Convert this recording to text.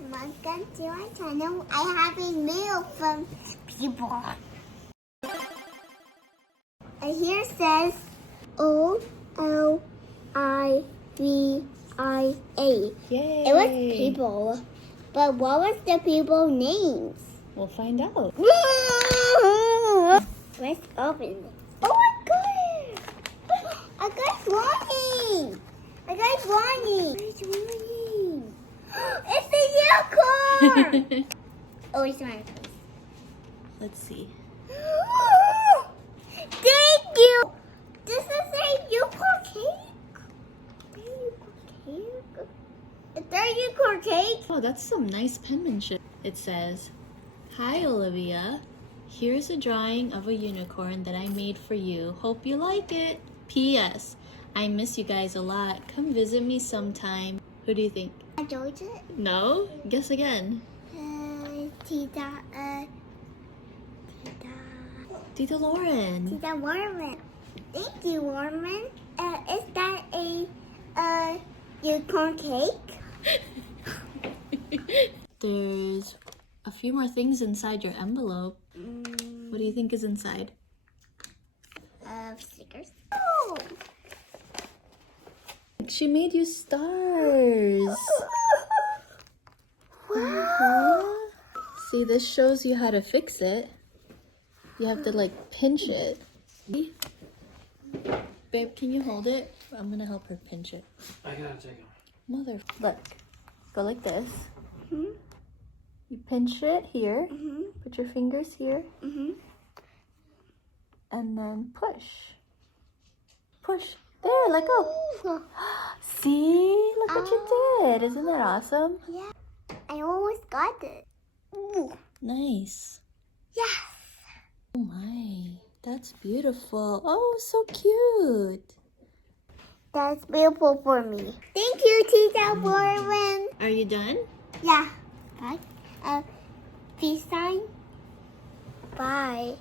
welcome to my channel. I have a mail from people. Here says OLIVIA. Yay! It was people, but what was the people names? We'll find out. Let's open it. Oh my god! I got warning! I got warning! It's warning! It's a unicorn! Oh, it's my face. Let's see. Thank you! This is a unicorn cake? Is there a unicorn cake? Oh, that's some nice penmanship. It says, "Hi, Olivia. Here's a drawing of a unicorn that I made for you. Hope you like it. P.S. I miss you guys a lot. Come visit me sometime." Who do you think? Georgia? No? Guess again. Tita, Tita Lauren. Tita Warman. Thank you, Warman. Is that a unicorn cake? There's a few more things inside your envelope. What do you think is inside? Stickers. Oh! She made you stars. Wow! See, this shows you how to fix it. You have to like pinch it. Babe, can you hold it? I'm gonna help her pinch it. I gotta take it. Mother, look. Go like this. Mm-hmm. You pinch it here. Mm-hmm. Put your fingers here. Mm-hmm. And then push. Push. There, let go. See? Look what you did. Isn't that awesome? Yeah. I almost got it. Ooh. Nice. Yes. Oh my. That's beautiful. Oh, so cute. That's beautiful for me. Thank you, Tita Warman. Are you done? Yeah. Bye. Peace sign. Bye.